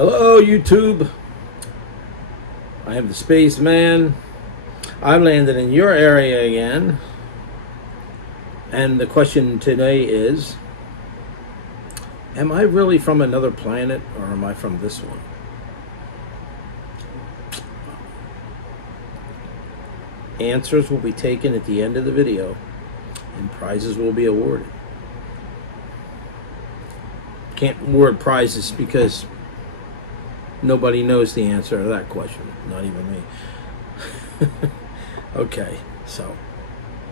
Hello, YouTube. I am the Spaceman. I've landed in your area again. And the question today is, am I really from another planet or am I from this one? Answers will be taken at the end of the video and prizes will be awarded. Can't award prizes because nobody knows the answer to that question, not even me. Okay, so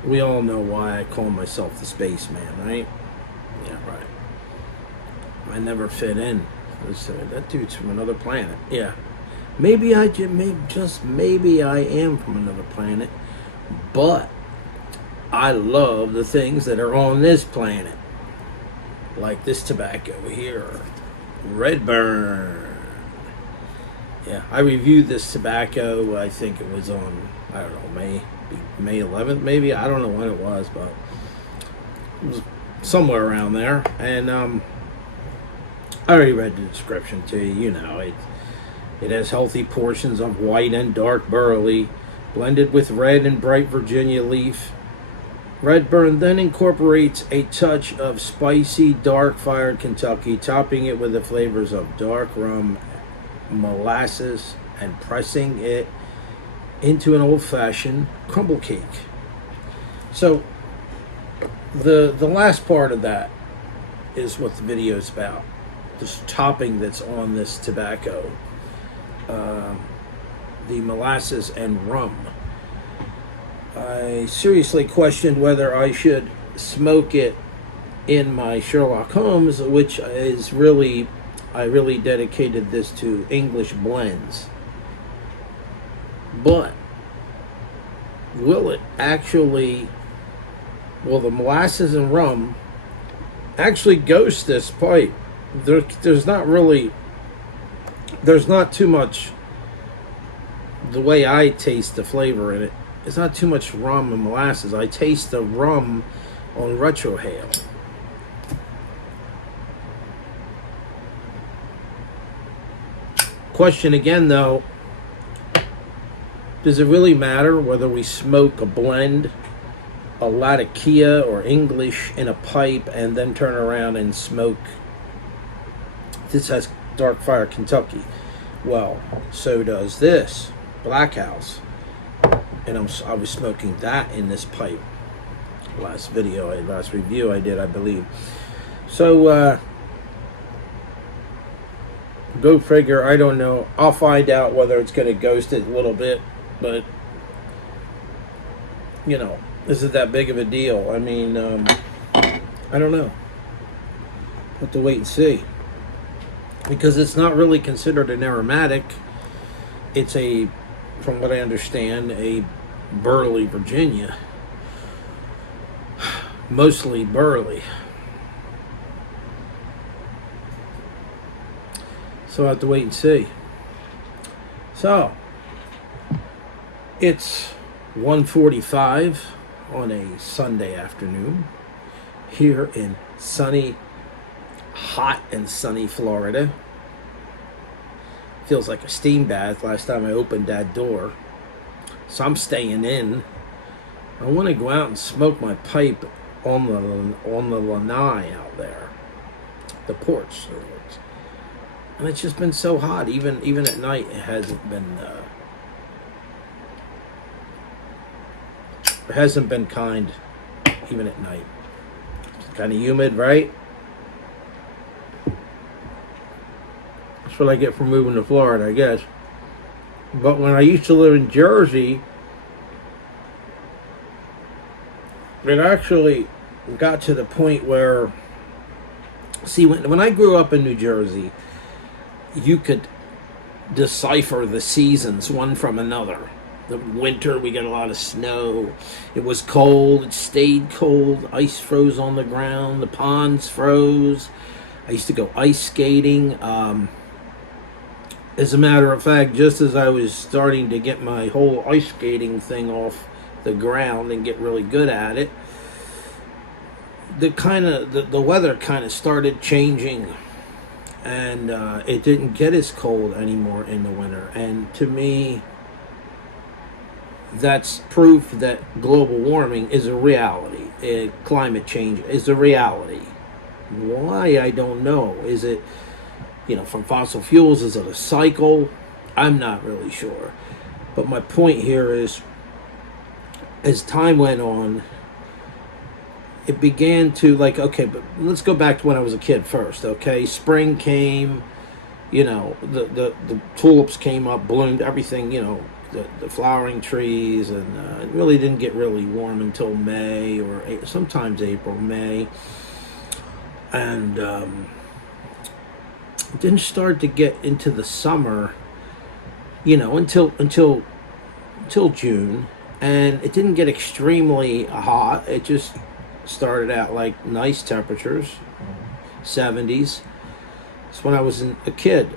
we all know why I call myself the Spaceman, right? Yeah, right. I never fit in. That dude's from another planet. Yeah, maybe I am from another planet, but I love the things that are on this planet, like this tobacco here, Redburn. Yeah, I reviewed this tobacco. I think it was on, I don't know, May 11th, maybe. I don't know when it was, but it was somewhere around there. And I already read the description to you. You know, it has healthy portions of white and dark burley, blended with red and bright Virginia leaf. Redburn then incorporates a touch of spicy, dark-fired Kentucky, topping it with the flavors of dark rum, molasses, and pressing it into an old-fashioned crumble cake. So the last part of that is what the video is about. This topping that's on this tobacco, the molasses and rum. I seriously questioned whether I should smoke it in my Sherlock Holmes, which is really, I really dedicated this to English blends. But will it actually, will the molasses and rum actually ghost this pipe? There's not too much, the way I taste the flavor in it, it's not too much rum and molasses. I taste the rum on retrohale. Question again though, does it really matter whether we smoke a blend, a Latakia or English in a pipe and then turn around and smoke, this has dark fire Kentucky? Well, so does this Black House. And I was smoking that in this pipe. Last review I did, I believe. So, go figure. I don't know. I'll find out whether it's going to ghost it a little bit. But, you know, is it that big of a deal? I mean, I don't know. Have to wait and see. Because it's not really considered an aromatic. It's a, from what I understand, a burley Virginia. Mostly burley. So I have to wait and see. So, it's 1:45 on a Sunday afternoon here in sunny, hot and sunny Florida. Feels like a steam bath last time I opened that door. So I'm staying in. I want to go out and smoke my pipe on the lanai out there, the porch. And it's just been so hot. Even at night, it hasn't been kind. Even at night, it's kind of humid, right? That's what I get for moving to Florida, I guess. But when I used to live in Jersey, it actually got to the point where, see, when I grew up in New Jersey, you could decipher the seasons one from another. The winter, we got a lot of snow. It was cold. It stayed cold. Ice froze on the ground. The ponds froze. I used to go ice skating. As a matter of fact, just as I was starting to get my whole ice skating thing off the ground and get really good at it, the weather kind of started changing and it didn't get as cold anymore in the winter. And to me, that's proof that global warming is a reality. Climate change is a reality. Why, I don't know. Is it, from fossil fuels? Is it a cycle? I'm not really sure. But my point here is, as time went on, it began to, okay, but let's go back to when I was a kid first, okay? Spring came, the tulips came up, bloomed, everything, the flowering trees, and it really didn't get really warm until May, or sometimes April, May. And it didn't start to get into the summer, until June. And it didn't get extremely hot. It just started out like nice temperatures, 70s. It's when I was a kid,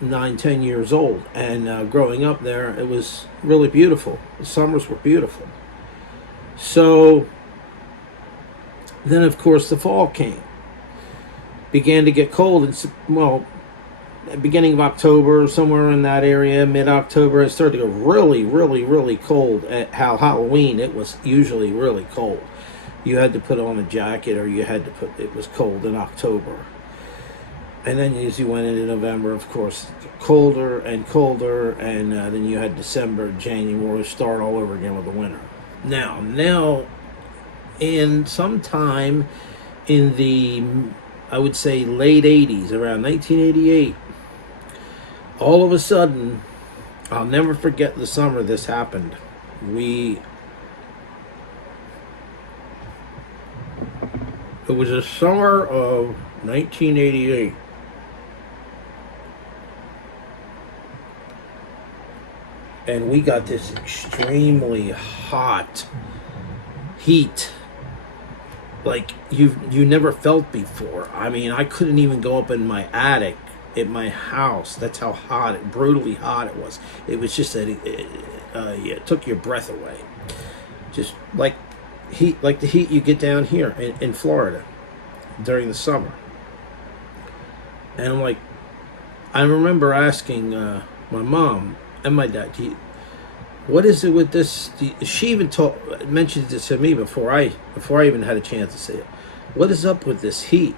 9, 10 years old, and growing up there, it was really beautiful. The summers were beautiful. So then, of course, the fall came. Began to get cold, and beginning of October, somewhere in that area, mid-October, it started to go really, really, really cold. At Halloween, it was usually really cold. You had to put on a jacket, or it was cold in October. And then as you went into November, of course, colder and colder, and then you had December, January, start all over again with the winter. Now, in sometime in the, I would say, late 80s, around 1988, all of a sudden, I'll never forget the summer this happened. It was the summer of 1988. And we got this extremely hot heat like you never felt before. I mean, I couldn't even go up in my attic at my house. That's how hot, brutally hot it was. It was just that it took your breath away. Just like the heat you get down here in Florida during the summer. And I'm like, I remember asking my mom and my dad, what is it with this? She even mentioned it to me before I even had a chance to say it. What is up with this heat?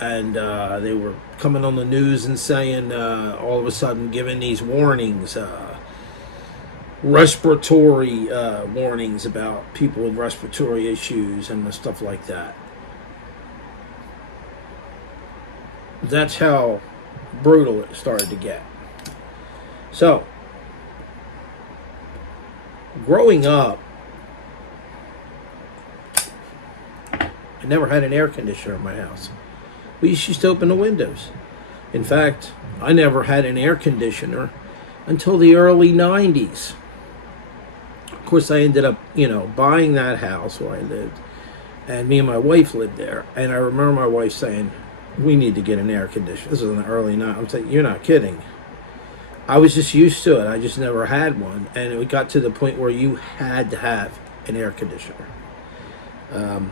And they were coming on the news and saying, all of a sudden, giving these warnings, respiratory warnings about people with respiratory issues and stuff like that. That's how brutal it started to get. So, growing up, I never had an air conditioner in my house. We used to open the windows. In fact, I never had an air conditioner until the early 90s. Of course, I ended up, buying that house where I lived, and me and my wife lived there. And I remember my wife saying, we need to get an air conditioner. This was in the early 90s. I'm saying, you're not kidding. I was just used to it. I just never had one. And it got to the point where you had to have an air conditioner. And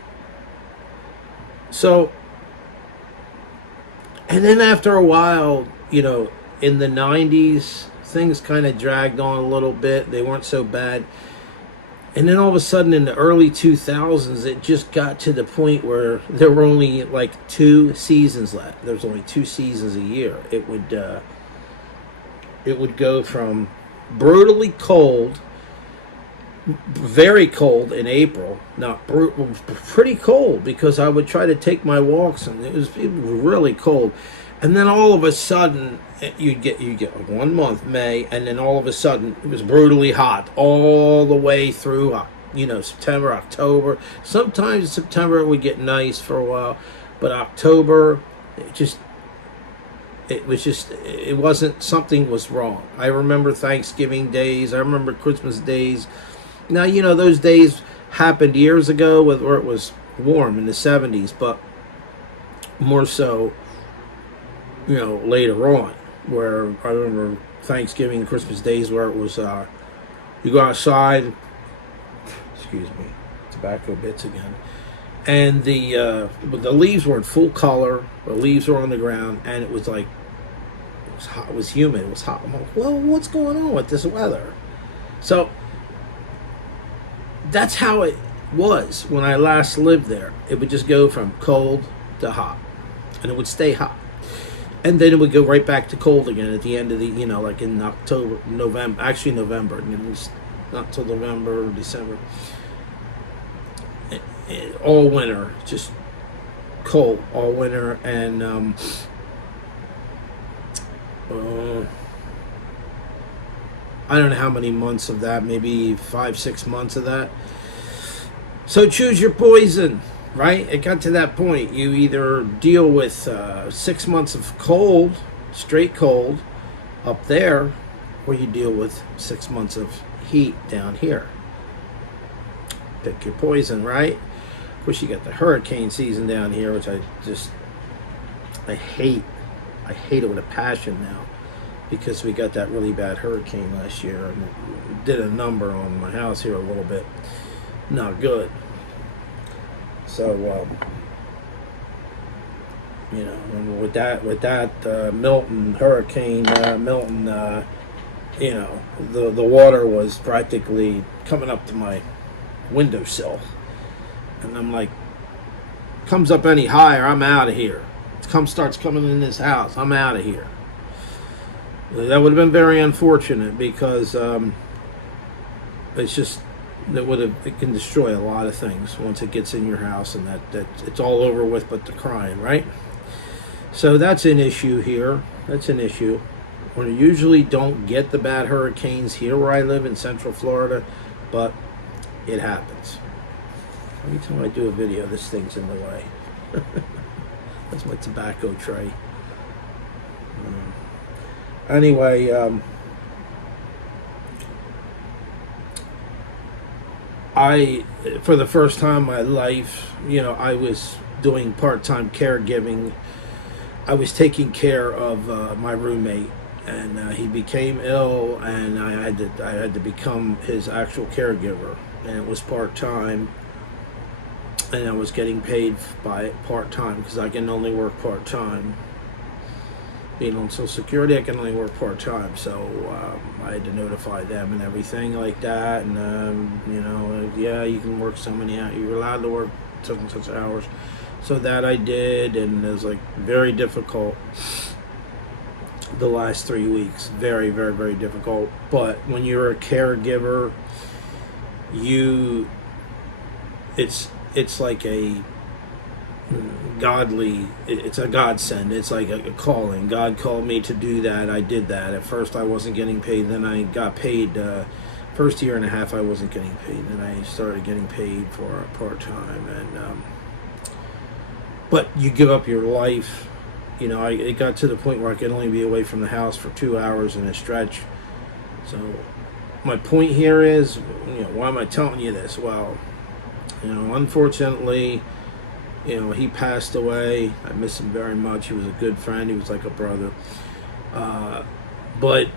then after a while, in the 90s, things kind of dragged on a little bit. They weren't so bad. And then all of a sudden in the early 2000s, it just got to the point where there were only like 2 seasons left. There was only 2 seasons a year. It would go from brutally cold, very cold in April, not brutal, pretty cold, because I would try to take my walks and it was really cold. And then all of a sudden you'd get like 1 month, May, and then all of a sudden it was brutally hot all the way through September, October. Sometimes in September it would get nice for a while, but October it wasn't, something was wrong. I remember Thanksgiving days, I remember Christmas days. Now, those days happened years ago where it was warm in the 70s, but more so, later on, where I remember Thanksgiving and Christmas days where it was, you go outside, excuse me, tobacco bits again, and the leaves were in full color. The leaves were on the ground, and it was like it was hot. It was humid. It was hot. I'm like, well, what's going on with this weather? So that's how it was when I last lived there. It would just go from cold to hot, and it would stay hot, and then it would go right back to cold again at the end of the, like in October, November, actually November. And it was not till November or December. All winter, just cold all winter, and I don't know how many months of that, maybe 5-6 months of that. So choose your poison, right? It got to that point. You either deal with 6 months of cold, straight cold, up there, or you deal with 6 months of heat down here. Pick your poison, right? Of course, you got the hurricane season down here, which I hate. I hate it with a passion now, because we got that really bad hurricane last year, and it did a number on my house here a little bit. Not good. So, and with that Milton hurricane, Milton, the water was practically coming up to my windowsill, and I'm like, comes up any higher, I'm out of here. Starts coming in this house, I'm out of here. That would have been very unfortunate, because it's just it can destroy a lot of things once it gets in your house, and that it's all over with but the crying, right? So that's an issue here. That's an issue. We usually don't get the bad hurricanes here where I live in Central Florida, but it happens. Every time I do a video, this thing's in the way. That's my tobacco tray. Anyway, for the first time in my life, I was doing part-time caregiving. I was taking care of my roommate, and he became ill, and I had to become his actual caregiver, and it was part-time, and I was getting paid by it part-time, because I can only work part-time. Being on Social Security, I can only work part-time, so I had to notify them and everything like that, and yeah, you can work so many hours, you're allowed to work such and such hours. So that I did, and it was like very difficult the last 3 weeks. Very, very, very difficult. But when you're a caregiver, it's like a godly, it's a godsend. It's like a calling. God called me to do that. I did that. At first I wasn't getting paid, then I got paid. First year and a half I wasn't getting paid, then I started getting paid for part-time, and but you give up your life. It got to the point where I could only be away from the house for 2 hours in a stretch. So my point here is, why am I telling you this? Well, unfortunately, he passed away. I miss him very much. He was a good friend. He was like a brother. But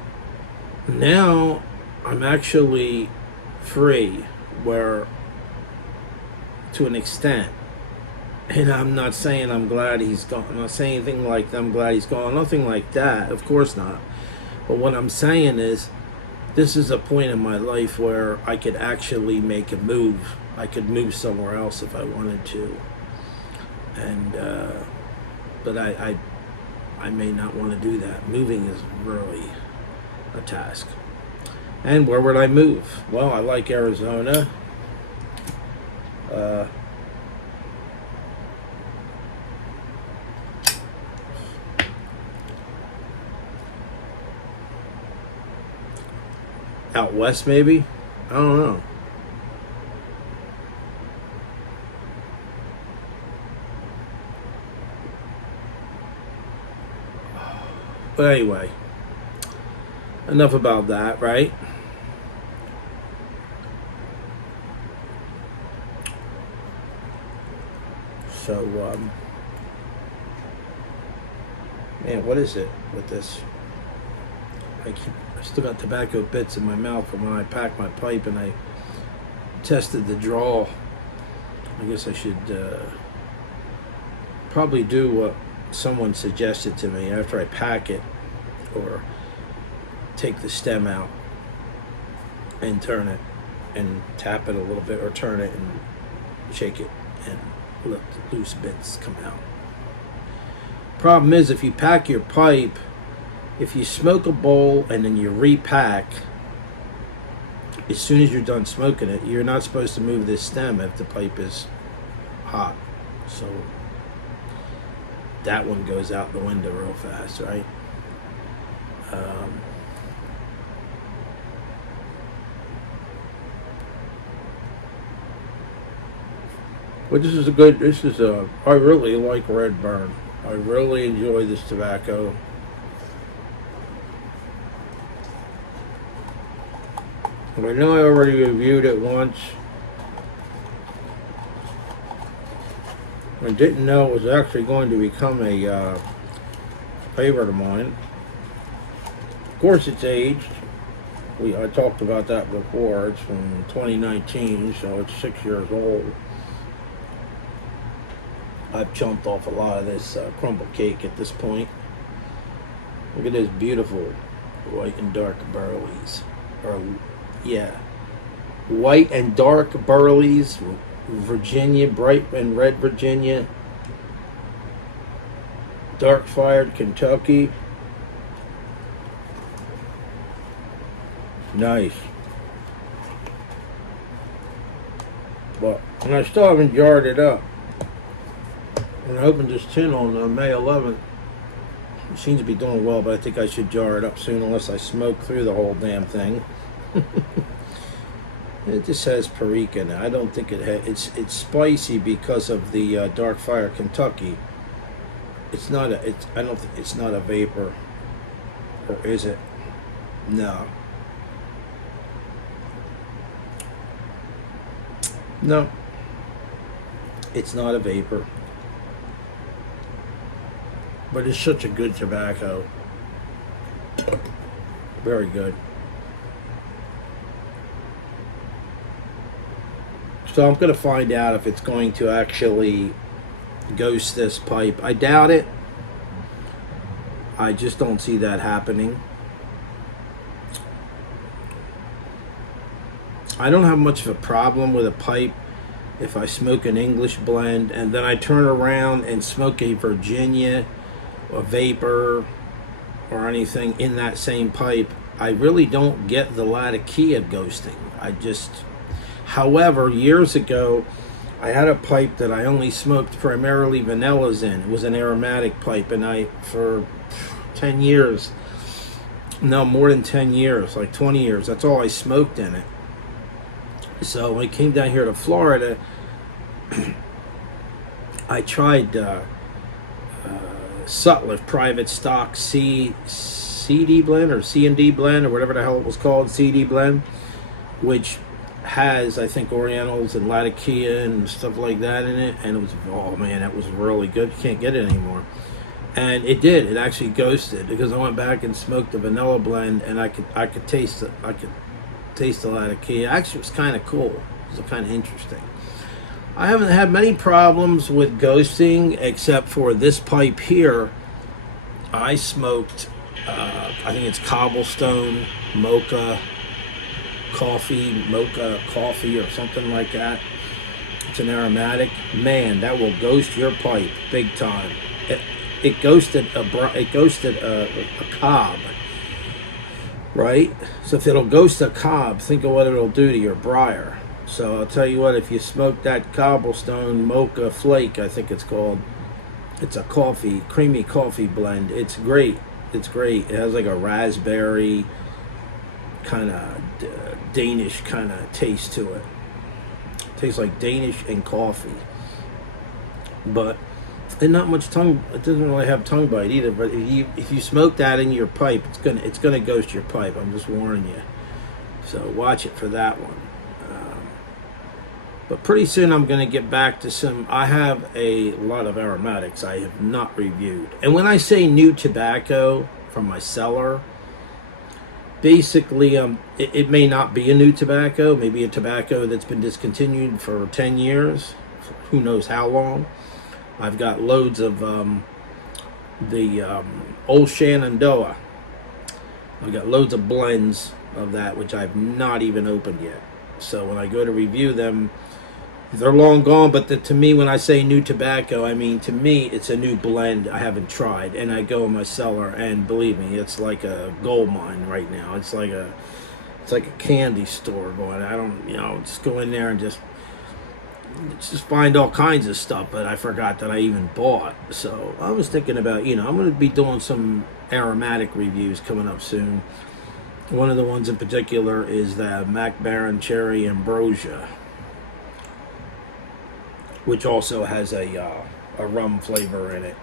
now I'm actually free, to an extent. And I'm not saying I'm glad he's gone. I'm not saying anything like I'm glad he's gone. Nothing like that. Of course not. But what I'm saying is, this is a point in my life where I could actually make a move. I could move somewhere else if I wanted to. And but I may not want to do that. Moving is really a task. And where would I move? Well, I like Arizona. Out west, maybe? I don't know. But anyway, enough about that, right? So, man, what is it with this? I still got tobacco bits in my mouth from when I packed my pipe and I tested the draw I guess I should probably do what someone suggested to me after I pack it, or take the stem out and turn it and tap it a little bit, or turn it and shake it and let the loose bits come out. Problem is, if you pack your pipe, if you smoke a bowl and then you repack, as soon as you're done smoking it, you're not supposed to move this stem if the pipe is hot. So that one goes out the window real fast, right? But I really like Red Burn. I really enjoy this tobacco. I know I already reviewed it once. I didn't know it was actually going to become a favorite of mine. Of course, it's aged. I talked about that before. It's from 2019, so it's 6 years old. I've chumped off a lot of this crumble cake at this point. Look at this beautiful white and dark burleys. White and dark burleys, Virginia, bright and red Virginia, dark fired Kentucky. Nice. And I still haven't jarred it up. When I opened this tin on May 11th, it seems to be doing well, but I think I should jar it up soon unless I smoke through the whole damn thing. It just has Perica now. I don't think it has. It's spicy because of the Dark Fire Kentucky. It's not a. I don't think it's not a vapor, or is it? No. No. It's not a vapor. But it's such a good tobacco. Very good. So I'm going to find out if it's going to actually ghost this pipe. I doubt it. I just don't see that happening. I don't have much of a problem with a pipe if I smoke an English blend and then I turn around and smoke a Virginia, a vapor, or anything in that same pipe. I really don't get the Latakia ghosting. However, years ago, I had a pipe that I only smoked primarily vanillas in. It was an aromatic pipe, and for 10 years, no, more than 10 years, like 20 years, that's all I smoked in it. So when I came down here to Florida, I tried Sutliff Private Stock CD blend, or C&D blend, or whatever the hell it was called, CD blend, which has, I think, Orientals and Latakia and stuff like that in it, and it was, oh man, that was really good. You can't get it anymore. And it actually ghosted, because I went back and smoked the vanilla blend, and I could taste the Latakia. Actually, it was kind of cool. It was kind of interesting. I haven't had many problems with ghosting, except for this pipe here. I smoked, I think it's Cobblestone Mocha Coffee, or something like that. It's an aromatic. Man, that will ghost your pipe big time. It ghosted a cob, right? So if it'll ghost a cob, think of what it'll do to your briar. So I'll tell you what, if you smoke that Cobblestone Mocha Flake, I think it's called, it's a creamy coffee blend. It's great. It's great. It has like a raspberry kind of Danish kind of taste to it. Tastes like Danish and coffee, but not much tongue. It doesn't really have tongue bite either. But if you smoke that in your pipe, it's gonna ghost your pipe. I'm just warning you. So watch it for that one. But pretty soon I'm gonna get back to some. I have a lot of aromatics I have not reviewed, and when I say new tobacco from my cellar, basically, it may not be a new tobacco, maybe a tobacco that's been discontinued for 10 years, who knows how long. I've got loads of the Old Shenandoah. I've got loads of blends of that, which I've not even opened yet. So when I go to review them, they're long gone. But to me, when I say new tobacco, I mean, to me, it's a new blend I haven't tried. And I go in my cellar, and believe me, it's like a gold mine right now. It's like a candy store going. I don't, just go in there and just find all kinds of stuff, but I forgot that I even bought. So I was thinking about, I'm going to be doing some aromatic reviews coming up soon. One of the ones in particular is the Mac Baren Cherry Ambrosia, which also has a rum flavor in it.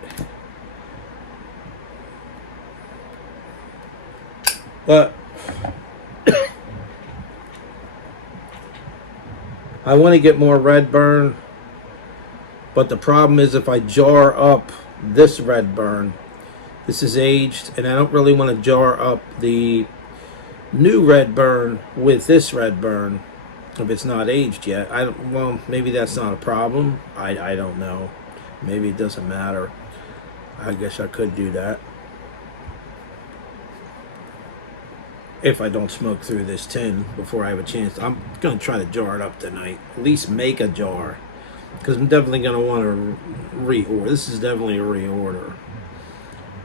But I want to get more Redburn, but the problem is if I jar up this Redburn, this is aged, and I don't really want to jar up the new Redburn with this Redburn if it's not aged yet. Well, maybe that's not a problem. I don't know. Maybe it doesn't matter. I guess I could do that if I don't smoke through this tin before I have a chance. I'm going to try to jar it up tonight. At least make a jar, because I'm definitely going to want to reorder. This is definitely a reorder.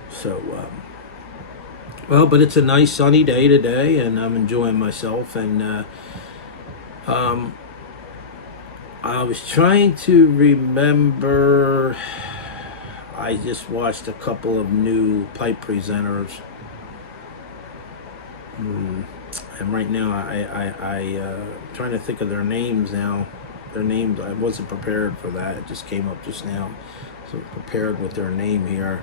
So, well, but it's a nice sunny day today, and I'm enjoying myself. And I was trying to remember. I just watched a couple of new pipe presenters. And right now I trying to think of their names now. Their names, I wasn't prepared for that. It just came up just now. So prepared with their name here.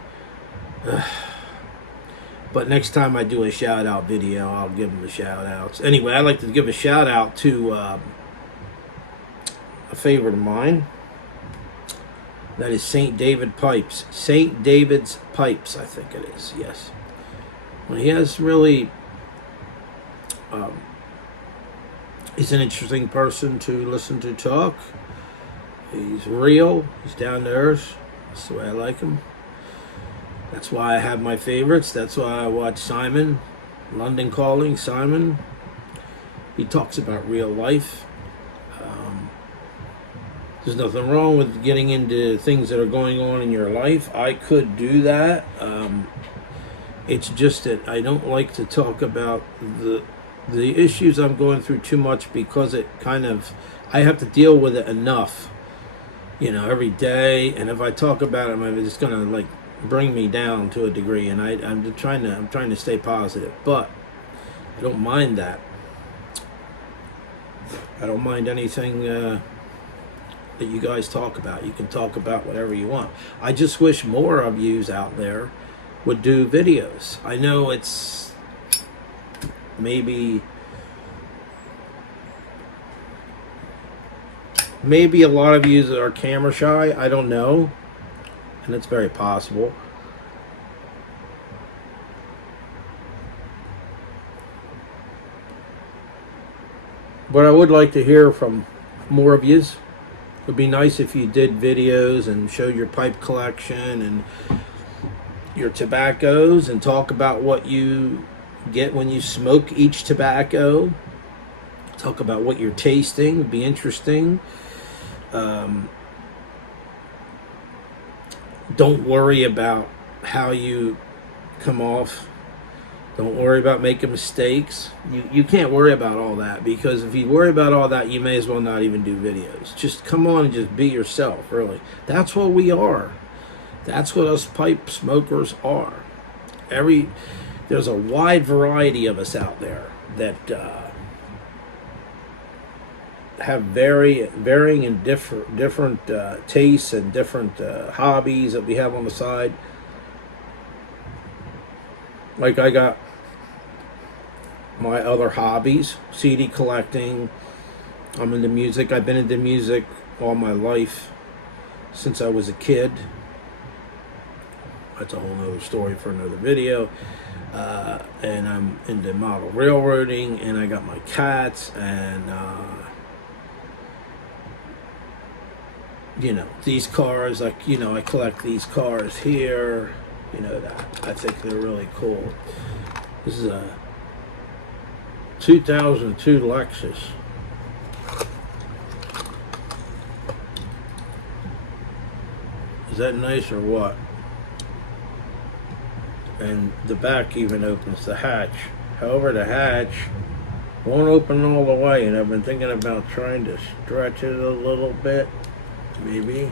But next time I do a shout out video, I'll give them the shout outs. Anyway, I'd like to give a shout out to a favorite of mine. That is St. David Pipes. St. David's Pipes, I think it is. Yes. Well, he has really... he's an interesting person to listen to talk. He's real. He's down to earth. That's the way I like him. That's why I have my favorites. That's why I watch Simon, London Calling. Simon, he talks about real life. There's nothing wrong with getting into things that are going on in your life. I could do that. It's just that I don't like to talk about the issues I'm going through too much, because it kind of, I have to deal with it enough, every day. And if I talk about it, it's just gonna like bring me down to a degree. And I'm trying to stay positive, but I don't mind that. I don't mind anything that you guys talk about. You can talk about whatever you want. I just wish more of yous out there would do videos. I know it's maybe a lot of you are camera shy. I don't know, and it's very possible. But I would like to hear from more of yous. It would be nice if you did videos and show your pipe collection and your tobaccos and talk about what you get when you smoke each tobacco. Talk about what you're tasting. It would be interesting. Don't worry about how you come off. Don't worry about making mistakes. You can't worry about all that, because if you worry about all that, you may as well not even do videos. Just come on and just be yourself, really. That's what we are. That's what us pipe smokers are. There's a wide variety of us out there that have varying and different tastes and different hobbies that we have on the side. Like I got my other hobbies, CD collecting. I'm into music. I've been into music all my life, since I was a kid. That's a whole nother story for another video. And I'm into model railroading, and I got my cats, and you know, these cars, like, you know, I collect these cars here, you know, that I think they're really cool. This is a 2002 Lexus. Is that nice or what? And the back even opens the hatch. However, the hatch won't open all the way, and I've been thinking about trying to stretch it a little bit, maybe,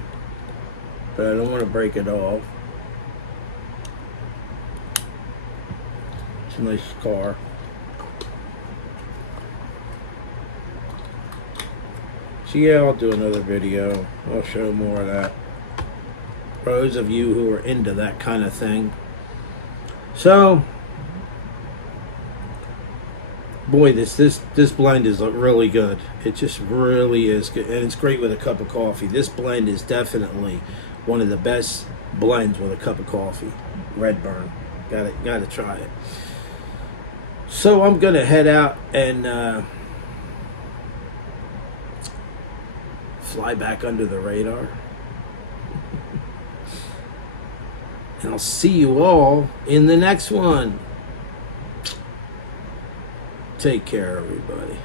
but I don't want to break it off. It's a nice car. So yeah, I'll do another video. I'll show more of that. For those of you who are into that kind of thing. So, boy, this blend is really good. It just really is good, and it's great with a cup of coffee. This blend is definitely one of the best blends with a cup of coffee. Redburn, gotta try it. So I'm gonna head out and fly back under the radar. And I'll see you all in the next one. Take care, everybody.